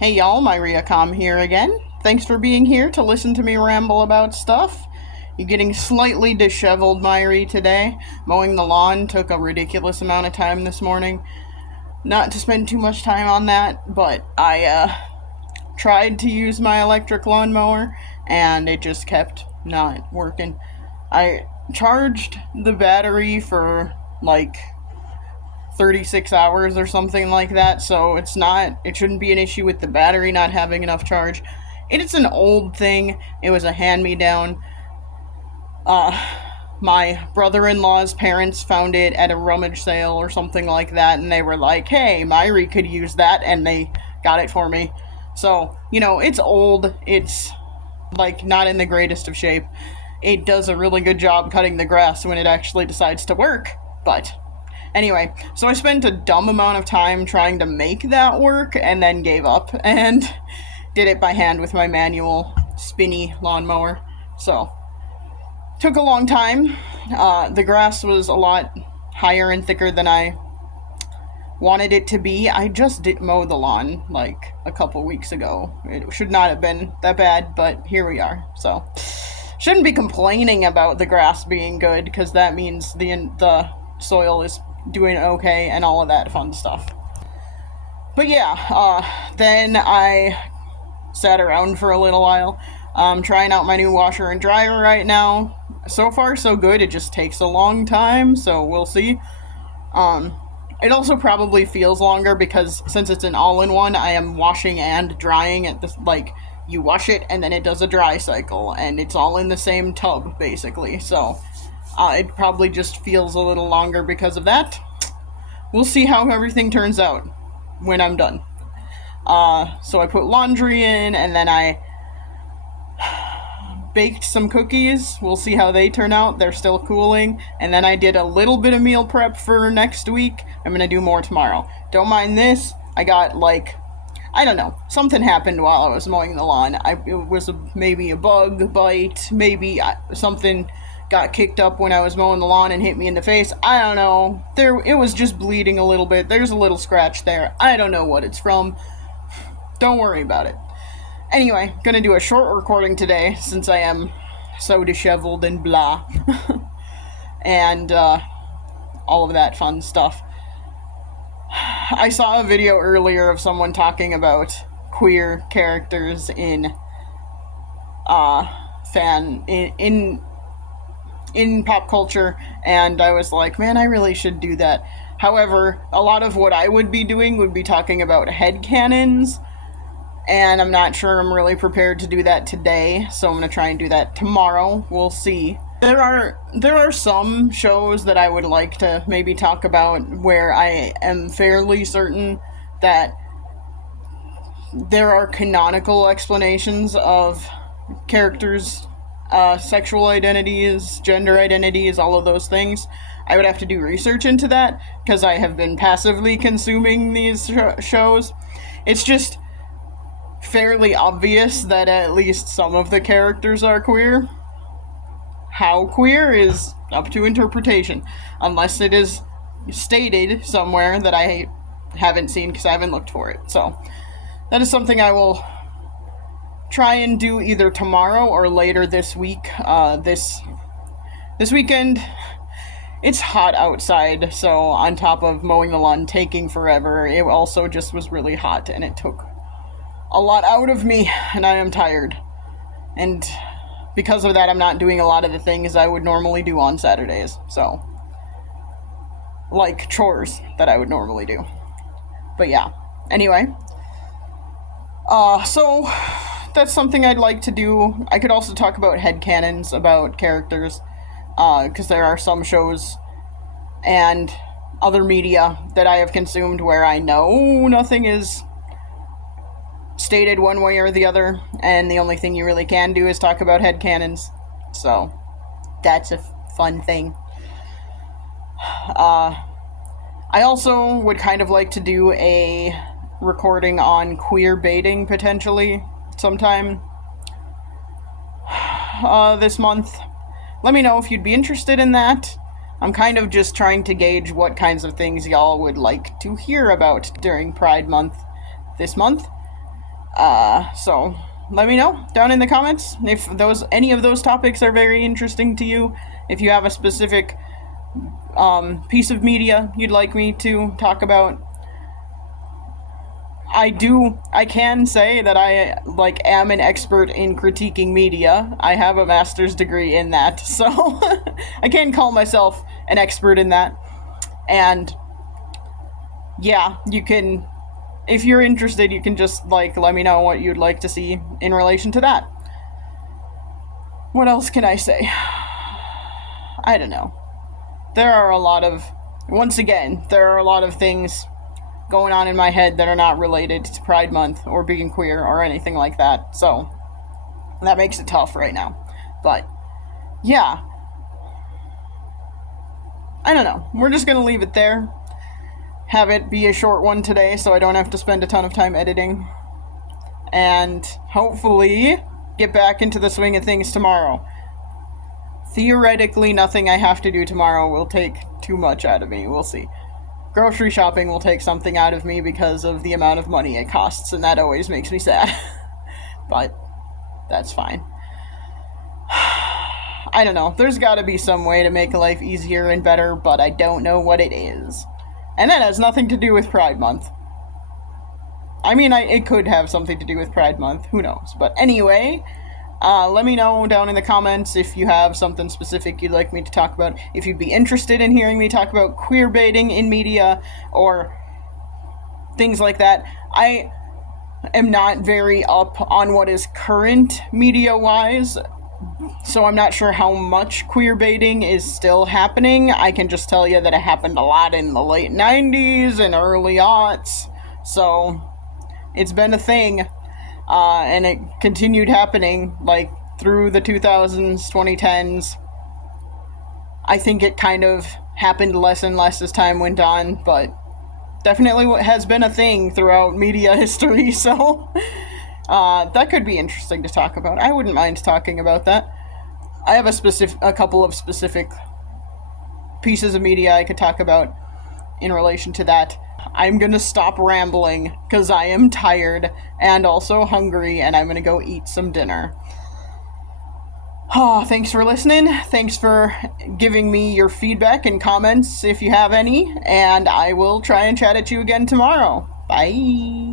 Hey y'all, Myriacom here again. Thanks for being here to listen to me ramble about stuff. You're getting slightly disheveled, Myri, today. Mowing the lawn took a ridiculous amount of time this morning. Not to spend too much time on that, but I tried to use my electric lawnmower and it just kept not working. I charged the battery for like 36 hours or something like that, so it shouldn't be an issue with the battery not having enough charge. It's an old thing. It was a hand-me-down. My brother-in-law's parents found it at a rummage sale or something like that, and they were like, hey, Myri could use that, and they got it for me. So, it's old. It's, not in the greatest of shape. It does a really good job cutting the grass when it actually decides to work, but anyway, so I spent a dumb amount of time trying to make that work and then gave up and did it by hand with my manual spinny lawnmower. So, took a long time. The grass was a lot higher and thicker than I wanted it to be. I just did mow the lawn a couple weeks ago. It should not have been that bad, but here we are. So, shouldn't be complaining about the grass being good because that means the soil is doing okay and all of that fun stuff. But yeah, then I sat around for a little while, trying out my new washer and dryer right now. So far so good. It just takes a long time, so we'll see. It also probably feels longer because since it's an all-in-one, I am washing and drying at this, you wash it and then it does a dry cycle and it's all in the same tub basically. So it probably just feels a little longer because of that. We'll see how everything turns out when I'm done. So I put laundry in, and then I baked some cookies. We'll see how they turn out. They're still cooling. And then I did a little bit of meal prep for next week. I'm going to do more tomorrow. Don't mind this. I got, I don't know. Something happened while I was mowing the lawn. It was maybe a bug bite. Maybe something got kicked up when I was mowing the lawn and hit me in the face. I don't know. It was just bleeding a little bit. There's a little scratch there. I don't know what it's from. Don't worry about it. Anyway, gonna do a short recording today since I am so disheveled and blah. And all of that fun stuff. I saw a video earlier of someone talking about queer characters in pop culture, and I was like, man, I really should do that. However, a lot of what I would be doing would be talking about headcanons, and I'm not sure I'm really prepared to do that today, so I'm going to try and do that tomorrow. We'll see. There are some shows that I would like to maybe talk about where I am fairly certain that there are canonical explanations of characters' sexual identities, gender identities, all of those things. I would have to do research into that because I have been passively consuming these shows. It's just fairly obvious that at least some of the characters are queer. How queer is up to interpretation, unless it is stated somewhere that I haven't seen because I haven't looked for it. So that is something I will try and do either tomorrow or later this week. This weekend, it's hot outside, so on top of mowing the lawn taking forever, it also just was really hot, and it took a lot out of me, and I am tired. And because of that, I'm not doing a lot of the things I would normally do on Saturdays, so like chores that I would normally do. But yeah, anyway. So that's something I'd like to do. I could also talk about headcanons about characters, because there are some shows and other media that I have consumed where I know nothing is stated one way or the other, and the only thing you really can do is talk about headcanons. So that's a fun thing. I also would kind of like to do a recording on queerbaiting potentially sometime this month. Let me know if you'd be interested in that. I'm kind of just trying to gauge what kinds of things y'all would like to hear about during Pride Month this month. So let me know down in the comments if any of those topics are very interesting to you. If you have a specific piece of media you'd like me to talk about. I can say that I am an expert in critiquing media. I have a master's degree in that, so I can call myself an expert in that. And yeah, you can, if you're interested, you can just let me know what you'd like to see in relation to that. What else can I say? I don't know. There are a lot of things going on in my head that are not related to Pride Month or being queer or anything like that. So that makes it tough right now. But yeah, I don't know. We're just gonna leave it there. Have it be a short one today so I don't have to spend a ton of time editing. And hopefully get back into the swing of things tomorrow. Theoretically, nothing I have to do tomorrow will take too much out of me. We'll see. Grocery shopping will take something out of me because of the amount of money it costs, and that always makes me sad. But that's fine. I don't know. There's gotta be some way to make life easier and better, but I don't know what it is. And that has nothing to do with Pride Month. I mean, it could have something to do with Pride Month. Who knows? But anyway, let me know down in the comments if you have something specific you'd like me to talk about. If you'd be interested in hearing me talk about queerbaiting in media or things like that. I am not very up on what is current media-wise, so I'm not sure how much queerbaiting is still happening. I can just tell you that it happened a lot in the late 90s and early aughts. So it's been a thing. And it continued happening, through the 2000s, 2010s. I think it kind of happened less and less as time went on, but definitely has been a thing throughout media history, so that could be interesting to talk about. I wouldn't mind talking about that. I have a couple of specific pieces of media I could talk about in relation to that. I'm gonna stop rambling because I am tired and also hungry, and I'm gonna go eat some dinner. Oh, thanks for listening. Thanks for giving me your feedback and comments if you have any, and I will try and chat at you again tomorrow. Bye.